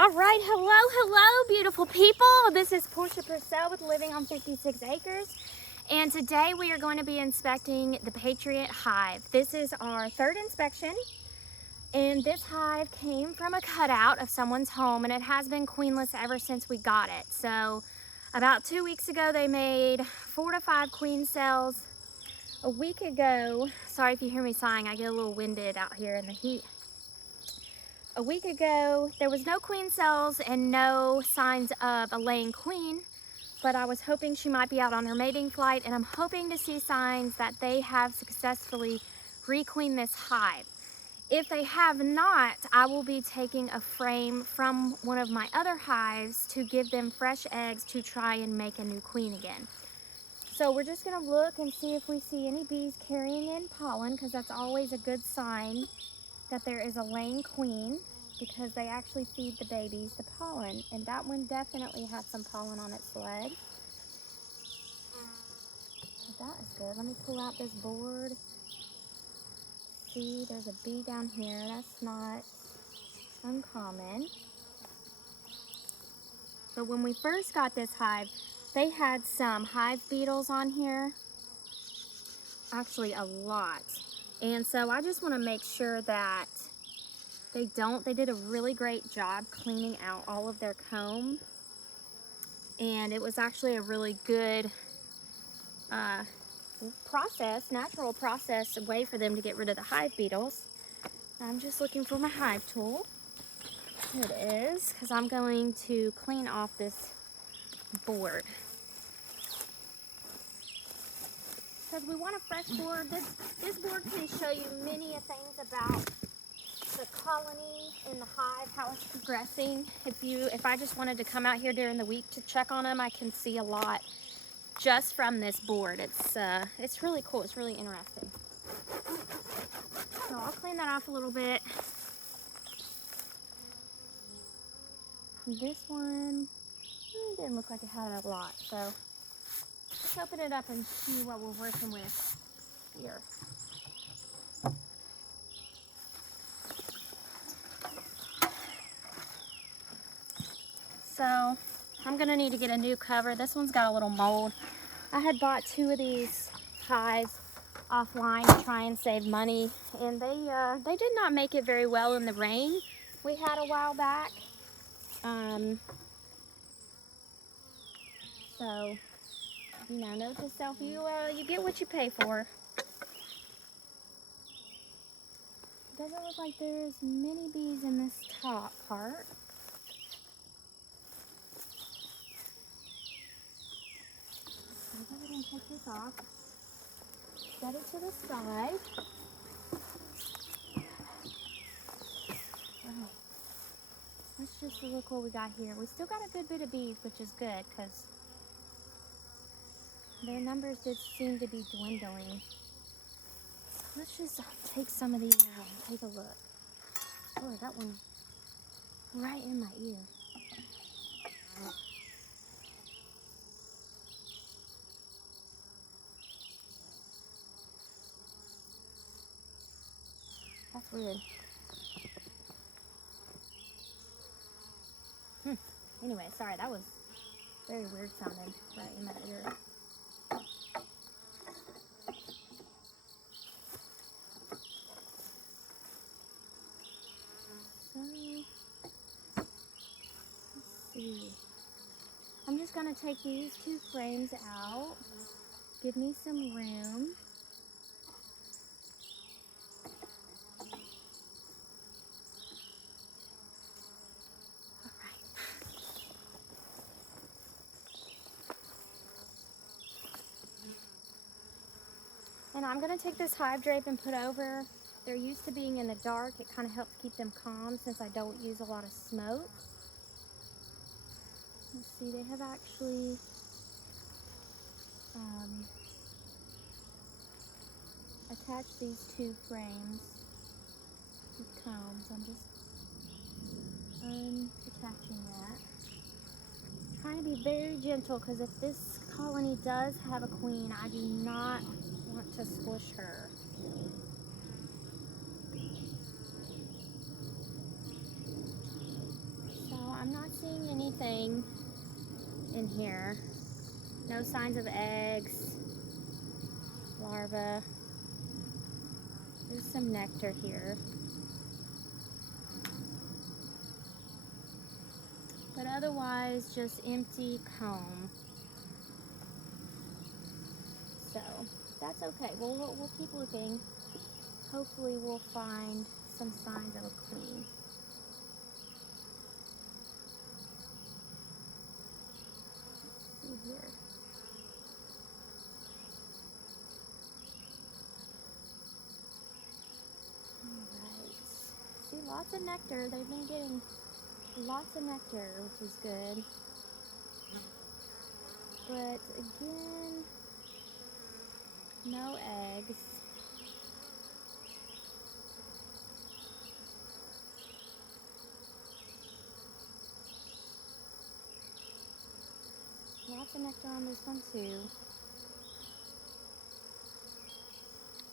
All right, hello, beautiful people. This is Portia Purcell with Living on 56 Acres. And today we are going to be inspecting the Patriot hive. This is our third inspection. And this hive came from a cutout of someone's home, and it has been queenless ever since we got it. So about 2 weeks ago, they made 4 to 5 queen cells. A week ago, sorry if you hear me sighing, I get a little winded out here in the heat. A week ago, there was no queen cells and no signs of a laying queen, but I was hoping she might be out on her mating flight, and I'm hoping to see signs that they have successfully requeened this hive. If they have not, I will be taking a frame from one of my other hives to give them fresh eggs to try and make a new queen again. So we're just gonna look and see if we see any bees carrying in pollen, because that's always a good sign that there is a laying queen, because they actually feed the babies the pollen, and that one definitely has some pollen on its leg. So that is good. Let me pull out this board. See, there's a bee down here. That's not uncommon. But when we first got this hive, they had some hive beetles on here. Actually, a lot. And so I just want to make sure that they don't. They did a really great job cleaning out all of their comb. And it was actually a really good natural process way for them to get rid of the hive beetles. I'm just looking for my hive tool. Here it is, because I'm going to clean off this board. Because we want a fresh board. This board can show you many things about the colony in the hive, how it's progressing. If I just wanted to come out here during the week to check on them, I can see a lot just from this board. It's really cool. It's really interesting. So I'll clean that off a little bit. This one didn't look like it had a lot, so let's open it up and see what we're working with here. So I'm gonna need to get a new cover. This one's got a little mold. I had bought 2 of these hives offline to try and save money, and they did not make it very well in the rain we had a while back. So, you know, note to self, you get what you pay for. Doesn't look like there's many bees in this top part. So go ahead and take this off. Set it to the side. Alright. Let's just look what we got here. We still got a good bit of bees, which is good, because their numbers did seem to be dwindling. Let's just take some of these out and take a look. Oh, that one right in my ear. That's weird. Anyway, sorry, that was very weird sounding right in my ear. So, let's see. I'm just going to take these 2 frames out. Give me some room. And I'm going to take this hive drape and put over. They're used to being in the dark. It kind of helps keep them calm since I don't use a lot of smoke. Let's see, they have actually attached these 2 frames with combs. I'm just unattaching that. Trying to be very gentle, because if this colony does have a queen, I do not want to squish her. So anything in here. No signs of eggs, larvae. There's some nectar here. But otherwise, just empty comb. So, that's okay. We'll keep looking. Hopefully we'll find some signs of a queen. Let's see here. Alright. See, lots of nectar. They've been getting lots of nectar, which is good. But again, no eggs. Lots of nectar on this one too.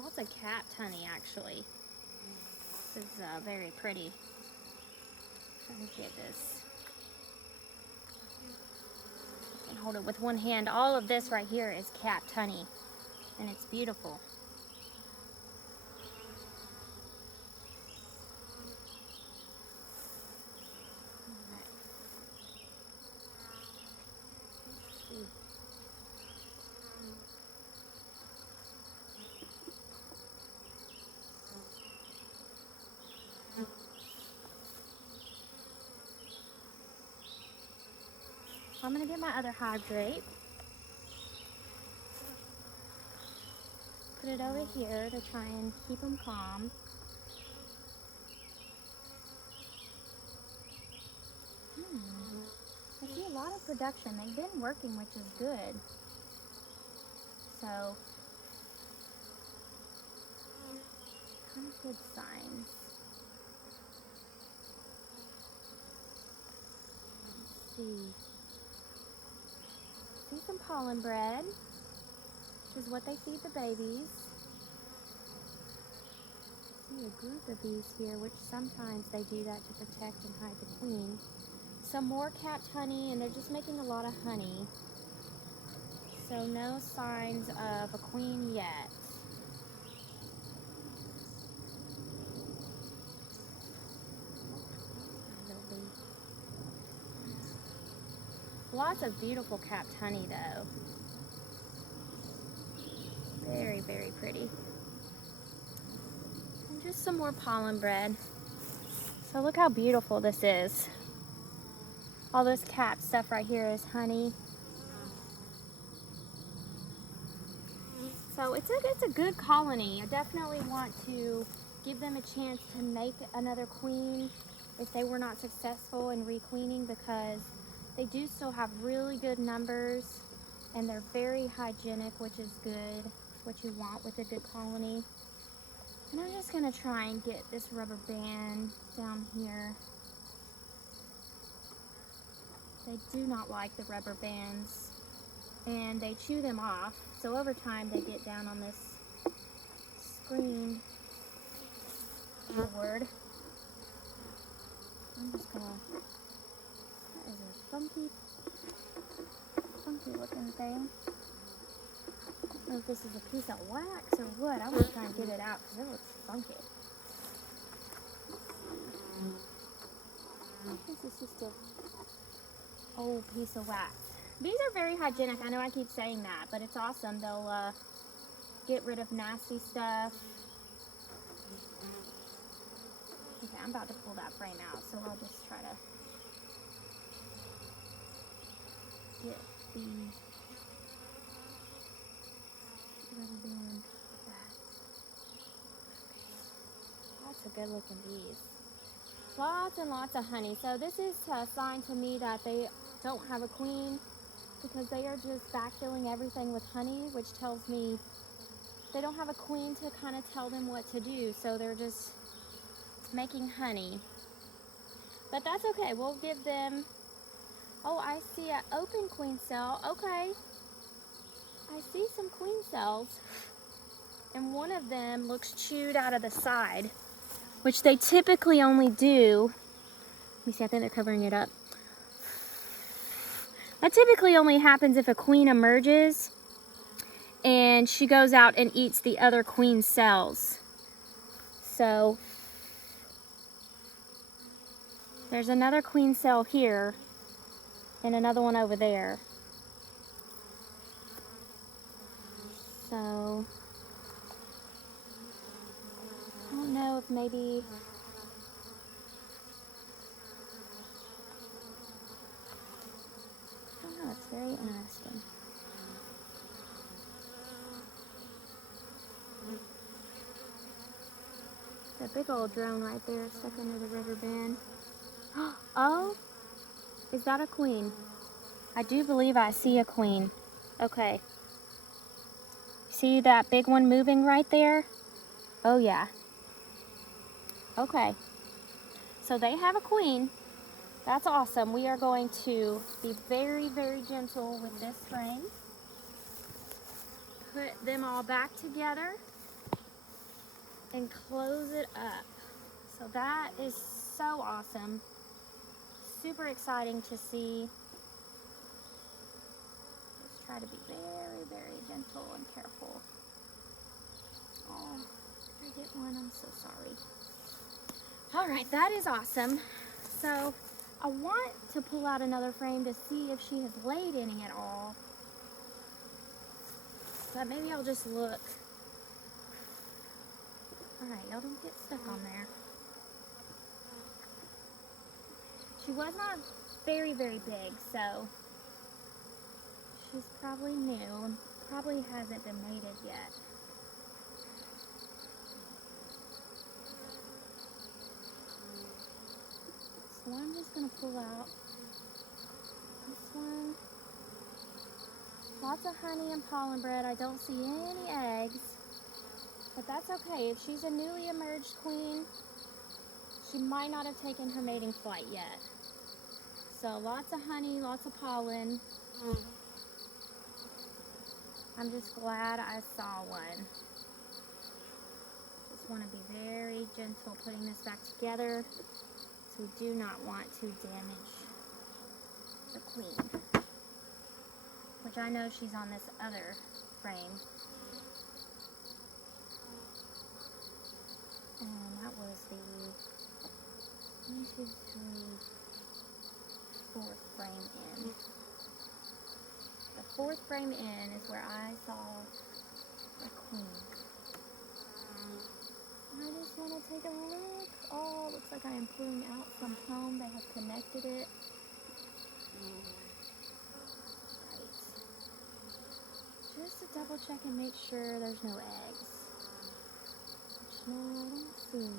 Lots of capped honey actually. This is very pretty. Trying to get this. I can hold it with one hand. All of this right here is capped honey, and it's beautiful. I'm going to get my other hive drape. Put it over here to try and keep them calm. I see a lot of production. They've been working, which is good. So, kind of good signs. Let's see. See some pollen bread, which is what they feed the babies. See a group of bees here, which sometimes they do that to protect and hide the queen. Some more capped honey, and they're just making a lot of honey. So no signs of a queen yet. Lots of beautiful capped honey though. Very, very pretty. And just some more pollen bread. So look how beautiful this is. All this capped stuff right here is honey. So it's a good colony. I definitely want to give them a chance to make another queen if they were not successful in requeening, because they do still have really good numbers and they're very hygienic, which is good. It's what you want with a good colony. And I'm just gonna try and get this rubber band down here. They do not like the rubber bands and they chew them off. So over time they get down on this screen board. I'm just gonna, that is a funky looking thing. I don't know if this is a piece of wax or what. I was trying to get it out because it looks funky. This is just a old piece of wax. These are very hygienic. I know I keep saying that, but it's awesome. They'll get rid of nasty stuff. Okay, I'm about to pull that frame out, so I'll just try to get the rubber band back. Okay. Lots of good looking bees. Lots and lots of honey. So this is a sign to me that they don't have a queen, because they are just backfilling everything with honey, which tells me they don't have a queen to kind of tell them what to do. So they're just making honey. But that's okay. We'll give them, oh, I see an open queen cell. Okay. I see some queen cells. And one of them looks chewed out of the side, which they typically only do. Let me see, I think they're covering it up. That typically only happens if a queen emerges and she goes out and eats the other queen cells. So there's another queen cell here and another one over there. So I don't know if maybe oh, it's very interesting. That big old drone right there stuck under the rubber band. Oh, is that a queen? I do believe I see a queen. Okay. See that big one moving right there? Oh yeah. Okay. So they have a queen. That's awesome. We are going to be very, very gentle with this frame. Put them all back together and close it up. So that is so awesome. Super exciting to see. Just try to be very, very gentle and careful. Oh, did I get one? I'm so sorry. All right, that is awesome. So I want to pull out another frame to see if she has laid any at all. But maybe I'll just look. All right, y'all don't get stuck on there. She was not very, very big, so she's probably new and probably hasn't been mated yet. So I'm just going to pull out this one. Lots of honey and pollen bred. I don't see any eggs, but that's okay. If she's a newly emerged queen, she might not have taken her mating flight yet. So lots of honey, lots of pollen. I'm just glad I saw one. Just want to be very gentle putting this back together. So we do not want to damage the queen. Which I know she's on this other frame. And that was the 1, 2, 3, 4th frame in. The 4th frame in is where I saw a queen. I just want to take a look. Oh, looks like I am pulling out some comb. They have connected it. Just to double check and make sure there's no eggs. Which no, I don't see.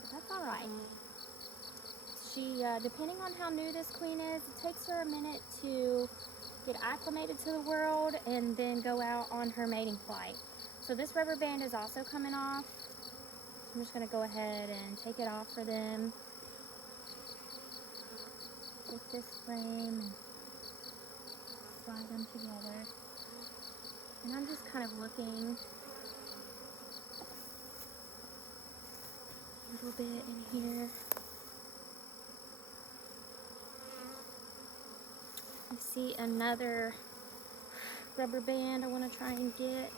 But that's alright. She, depending on how new this queen is, it takes her a minute to get acclimated to the world and then go out on her mating flight. So this rubber band is also coming off. I'm just going to go ahead and take it off for them. Take this frame and slide them together. And I'm just kind of looking a little bit in here. I see another rubber band I want to try and get.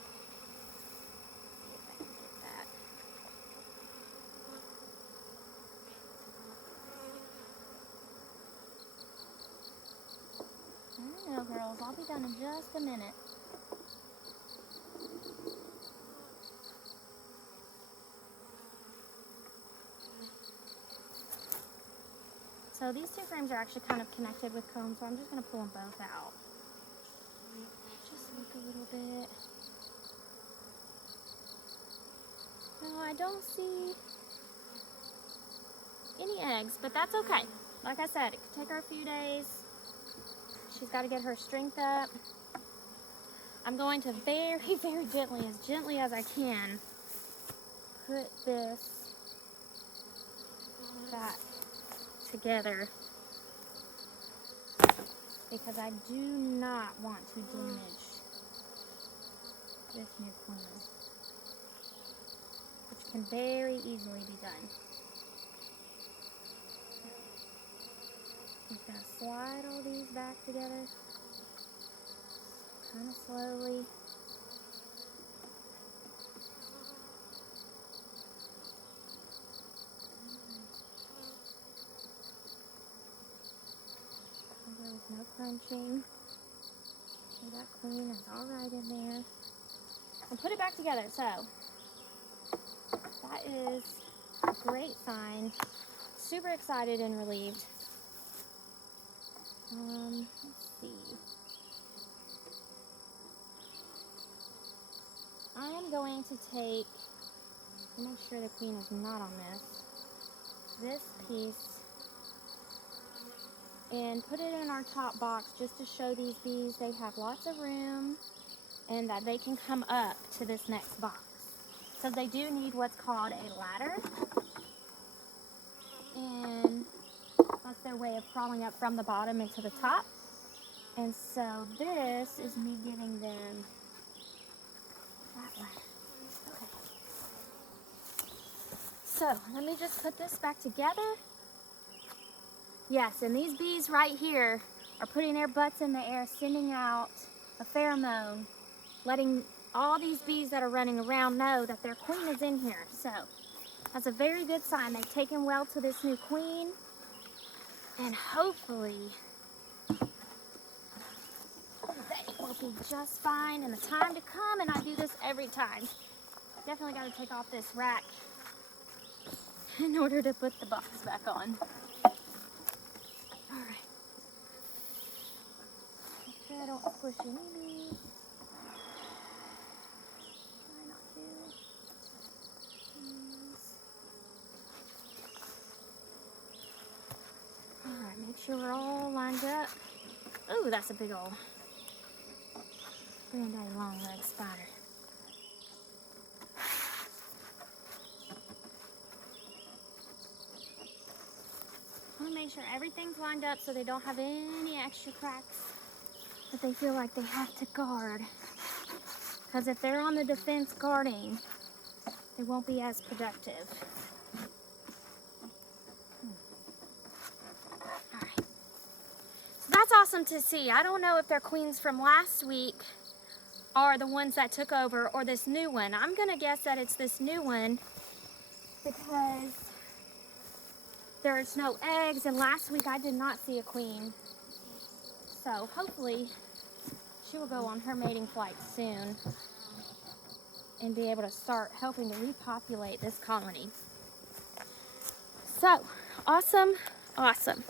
There you go, girls. I'll be done in just a minute. So these two frames are actually kind of connected with comb, so I'm just going to pull them both out. Just look a little bit. No, I don't see any eggs, but that's okay. Like I said, it could take her a few days. She's got to get her strength up. I'm going to very, very gently as I can, put this back together because I do not want to damage this new queen, which can very easily be done. Just going to slide all these back together. kind of slowly. There was no crunching. So that queen is all right in there. And put it back together. So that is a great sign. Super excited and relieved. Let's see. I am going to take, make sure the queen is not on this piece, and put it in our top box just to show these bees they have lots of room and that they can come up to this next box. So they do need what's called a ladder, and that's their way of crawling up from the bottom into the top. And so this is me giving them that ladder. Okay. So let me just put this back together. Yes, and these bees right here are putting their butts in the air, sending out a pheromone, letting all these bees that are running around know that their queen is in here. So that's a very good sign. They've taken well to this new queen, and hopefully they will be just fine in the time to come. And I do this every time. Definitely got to take off this rack in order to put the box back on. All right. Make sure I don't squish any bees. Try not to. All right, make sure we're all lined up. Ooh, that's a big old granddaddy long leg spider. I want to make sure everything's lined up so they don't have any extra cracks that they feel like they have to guard. Because if they're on the defense guarding, they won't be as productive. All right. So that's awesome to see. I don't know if they're queens from last week are the ones that took over or this new one. I'm going to guess that it's this new one because there's no eggs, and last week I did not see a queen. So hopefully she will go on her mating flight soon and be able to start helping to repopulate this colony. So, awesome, awesome.